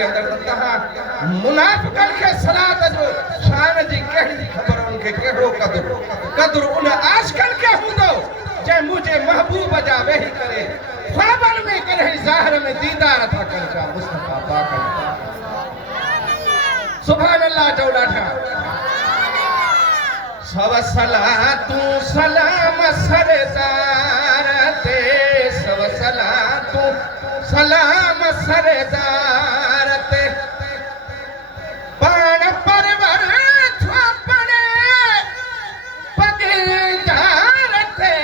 जे अंदर तहा मुनाफिकन के सलात जो शान जी कहिड़ी खबर उनके केड़ो कदर उन आशिकन के हुंदो जे मुझे महबूब जा वेही करे ख्वाबन में करे ज़ाहिर में दीदार था कर जा मुस्तफा पाक सुभान अल्लाह चौड़ा था सब सलातू सलाम सरदार ते सब सलातू सलाम सरदार ते पाण परवर थोपड़े पगदार ते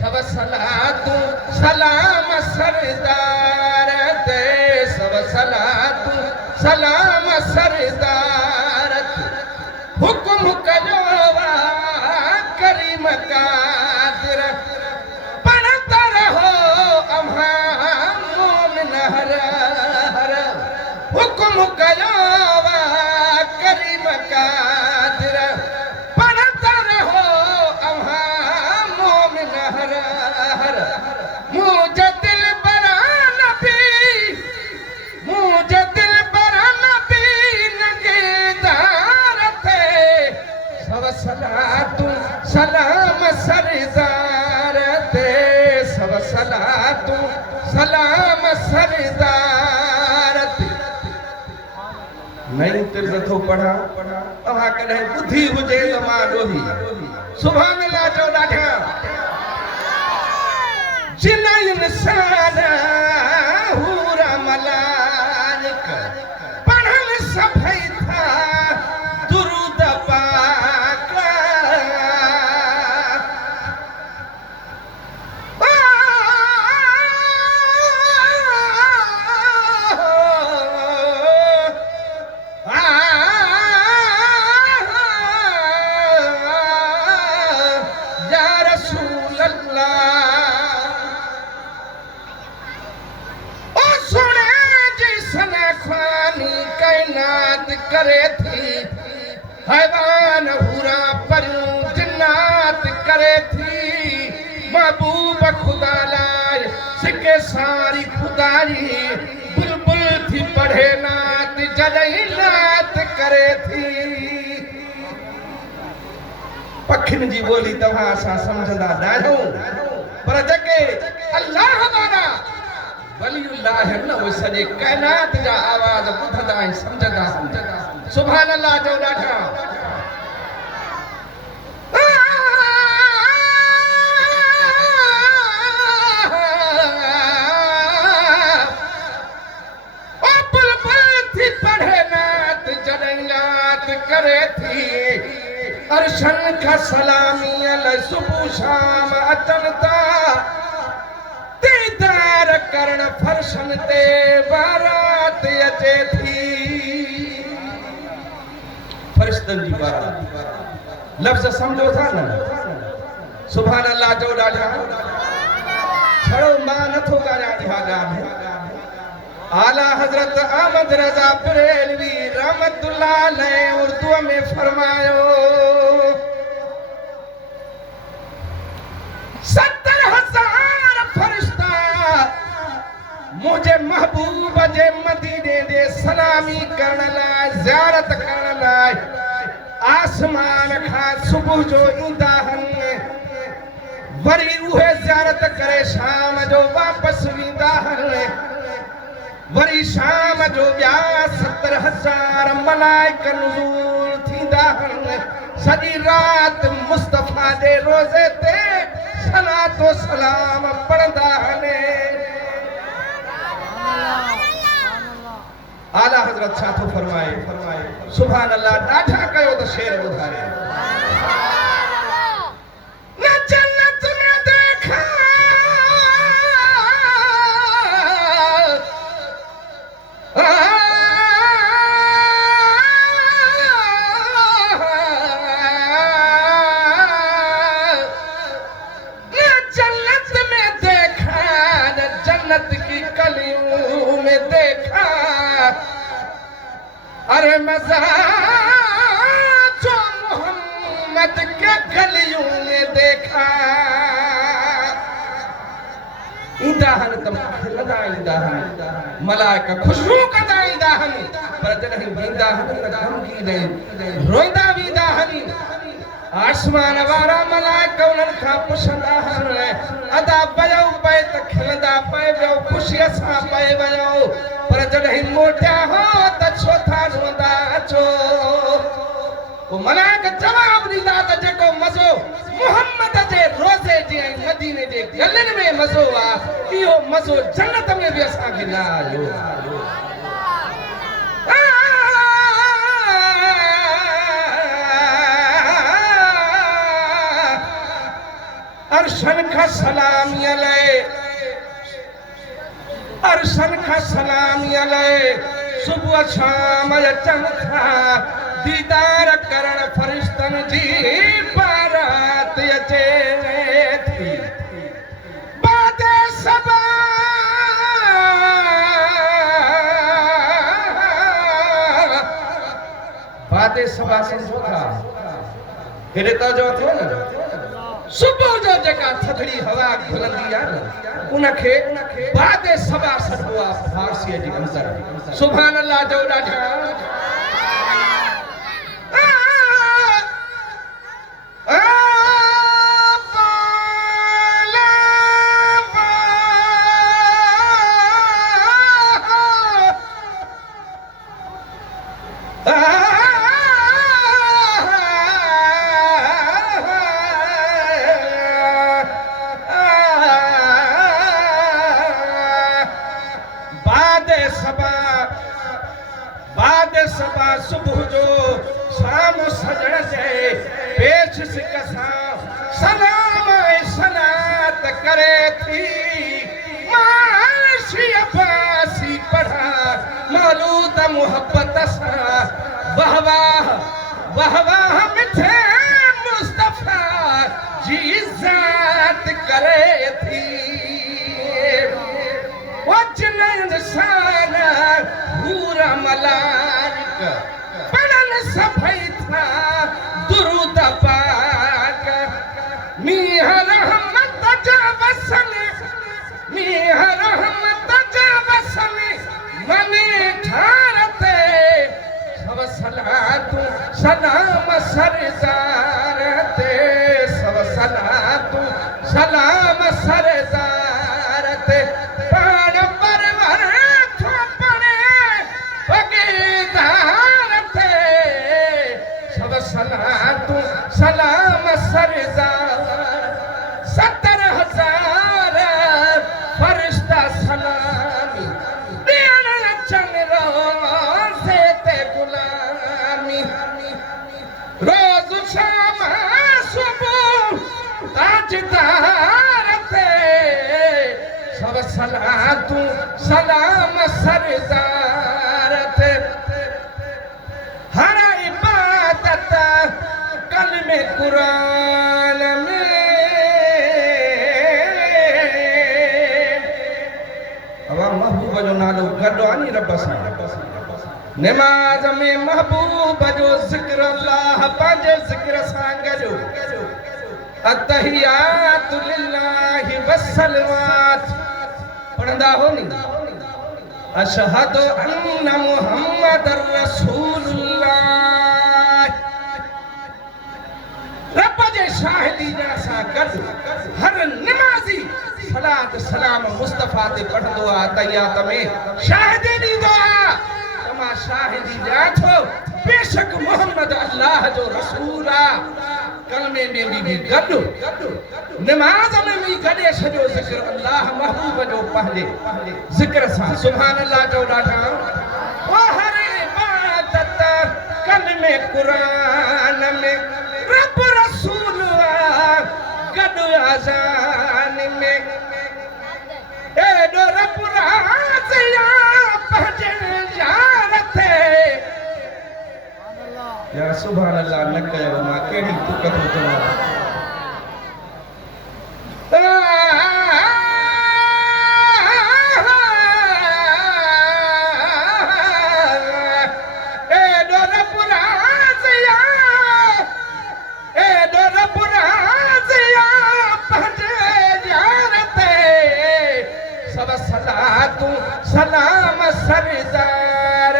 सब सलातू सलाम सरदार ते सब सलातू सलाम सरदार ते हुकुम कयो करीम कादिर पढ़त रहो अम्हा मोमिन हर हर हुकुम कयो करीम कादिर पढ़त रहो अम्हा मोमिन हर हर मुझे दिल बरा नबी मुझे दिल बरा नबी नगेदार थे सब सलातू सलाम सरदार ते सब सलातू सलाम सरदार ते नहीं तिल नथो पढ़ा तव्हां कॾहिं ॿुधी हुजे त मां ॾोही सुभान अल्लाह चओ ॾाढा जिन इंसान हूरा मलाइक पढ़ल सभई था दुरूद पाक या रसूल अल्लाह ओ सुने जिसन ख्वानी कायनात करे थी हैवान हुरा परियों जिन्नात करे थी महबूब खुदा लाए सिके सारी खुदाई बुलबुल थी पढ़े नात जॾहिं नात करे थी पखिन जी ॿोली तव्हां असां सम्झंदा न आहियूं पर जेके अल्लाह वारा वलीउल्लाह न उहे सॼे काइनात जा आवाज़ ॿुधंदा ऐं सम्झंदा सुभान अल्लाह जो ॾाढा करे थी अरशन का सलामी अल सुबह शाम अचन था दीदार करण फरशन ते बारात अचे थी फरिश्तन जी बारात लफ्ज़ समझो था न सुभान अल्लाह जो ॾाढा छड़ो मां नथो ॻाल्हायां इहा ॻाल्हि आला हजरत अहमद रज़ा बरेलवी रहमतुल्लाह अलैह उर्दू में फरमायो 70,000 फरिश्ता मुझे महबूब जे मदीने दे सलामी करण लाइ ज़ियारत करण लाइ आसमान खां सुबुह जो ईंदा आहिनि वरी उहे ज़ियारत करे शाम जो वापसि वेंदा आहिनि वरी शाम जो ॿिया 70,000 मलाइक नुज़ूल थींदा आहिनि सॼी राति मुस्तफ़ा जे रोज़े ते सलातो सलाम पढ़ंदा आहिनि आला हज़रत छा थो फरमाए सुभान अल्लाह ॾाढा कयो त शेर ॿुधाए न जन्नत में देखा अरे मज़ा जो मोहम्मद के गलियों में देखा ईंदा आहिनि त मूंखे लॻाईंदा आहिनि मलाइका खुशबू कंदा ईंदा वींदा हनी पर जॾहिं वींदा हनी त गमगीन रोईंदा वींदा हनी आसमान वारा मलाइका उन्हनि खां पुछंदा आहिनि अदा पयो पए त खिलंदा पए वियो ख़ुशीअ सां पए वियो पर जॾहिं मोटिया हो त छो था रोंदा छो वो मलाइका जवाब ॾींदा त जेको मज़ो मुहम्मद जे रोज़े जे ऐं मदीने जे गलनि में मज़ो आहे इहो मज़ो जन्नत में बि असांखे न आयो अरशन का सलामी अलैहि अरशन का सलामी अलैहि सुबह शाम अचनि था दीदार करण फरिश्तन जी बारात अचे थी बादे सबा बादे सबा समझो था हेॾे त जो थियो न सुबह जो जेका थधड़ी हवा खुलंदी आहे न उनखे बादे सबा सॾिबो आहे फारसीअ जे अंदरि सुभान अल्लाह जो ॾाढा सुबह जो शाम सजण जे पेश सिक सां सलाम ऐं सलात करे थी माशी अब्बासी पढ़ा मौलूद मोहब्बत सां वाह वाह वाह वाह मिठे मुस्तफा जी इज़्ज़त करे थी वचन इंसान पूरा मलाइक पढ़न सभई था दुरूद पाक मीह रहमत जा वसन मीह रहमत जा वसन मने ठारते सब सलातू सलाम सरदार ते सब सलातू सलाम सरदार ते पाण परवर सलातू सलाम सरदार 70,000 फरिश्ता सलामी ॾियण अचनि रोज़े ते गुलामी रोज़ शाम सुबह ताजदार ते सब सलातू सलाम सरदार ते हर इबादत कलमे कुरान में अब महबूब जो नालो गॾु आहे नी रब सां नमाज में महबूब जो ज़िक्र अल्लाह पंहिंजे ज़िक्र सां गॾु अतहियातु लिल्लाहि वस्सलवात पढ़ंदा हो नी अशहदु अन्ना मुहम्मदर रसूलुल्लाह रब जे शाहिदी सां गॾु हर निमाज़ी सलात सलाम मुस्तफा ते पढ़ंदो आहे तहियात में शाहिदी ॾींदो आहे त मां शाहिदी ॾियां थो बेशक मुहम्मद अल्लाह जो रसूल आहे कलमे में भी गॾु नमाज में भी गॾे सॼो ज़िक्र अल्लाह महबूब जो पंहिंजे ज़िक्र सां सुभान अल्लाह जो ॾाढा वो हर इबादत कलमे कुरान में रब रसूल गॾु अज़ान में एॾो रब राज़ पंहिंजे यार ते या सुभान अल्लाह न कयो मां कहिड़ी तुक थो चवां सलाम सरदार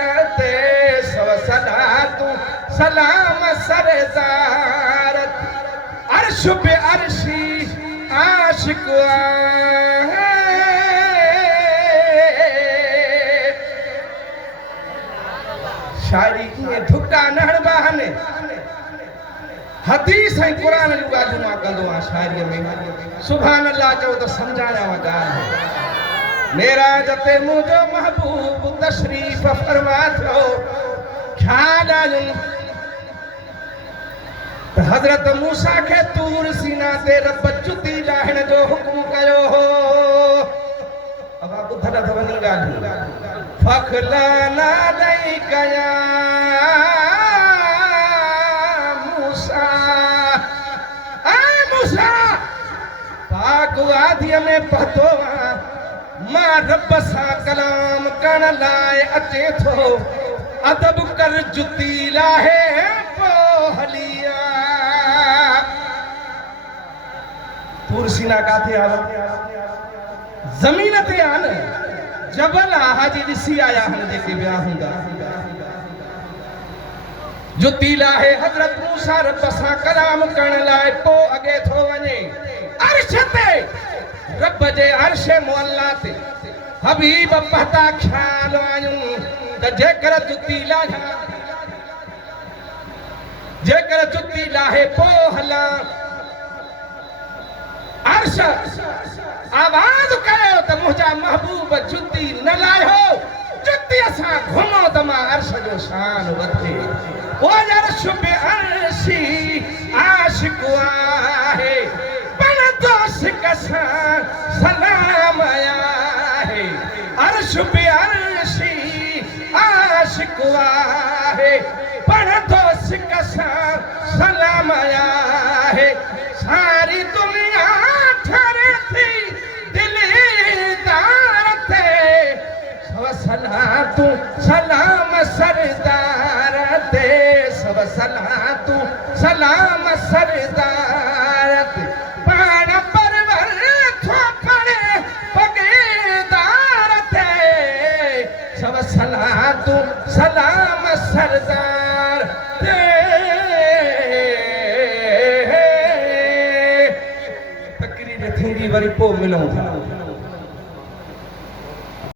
सलाम सरदार अर्श पे अर्शी आशिक शायरी कीअं ढुका नहण बहाने हदीस ऐं क़ुरान जूं ॻाल्हियूं मां कंदो आहियां शायरीअ में सुभान अल्लाह चओ त सम्झायां ॻाल्हि मेराज ते मुंहिंजो महबूब तशरीफ़ फरमा थियो ख्याल आयुनि त हज़रत मूसा खे तूर सीना ते रब जुती लाहिण जो हुकुम कयो हो अब आप ॿुधल अथव नी ॻाल्हियूं फखलाना ॾेई कया मूसा मूसा पाक वादीअ में पहुतो मां रब सां कलाम करण लाइ अचे थो अदब कर जुती लाहे पोइ हलिया तूर सीना काथे आयो ज़मीन ते आ न जबल आ हाजी ॾिसी आया आहिनि जेके विया हूंदा जुती लाहे हज़रत मूसा रब सां कलाम करण लाइ पोइ अॻे थो वञे अर्श ते रब जे अर्श मुअल्ला ते हबीब पहता ख्याल आयूं त जेकर जुती लाहे पोइ हलां अर्श आवाज कयो त मुंहिंजा महबूब जुती न लाहियो जुतीअ सां घुमो त मां अर्श जो शान वधे ओ अर्श बे अर्शी आशिक आहे पण दोस्त सां सलाम आहे अर्श बे अर्शी आशिक आहे पण दोस्त सां सलाम आहे सारी दुनिया ठरे थी सलातू सलाम सरदार ते सब सलातू सलाम सरदार ते पाण परवर थो पड़े पगेदार ते सब सलातू सलाम सरदार ते तकरीर थींदी वरी पोइ मिलूं था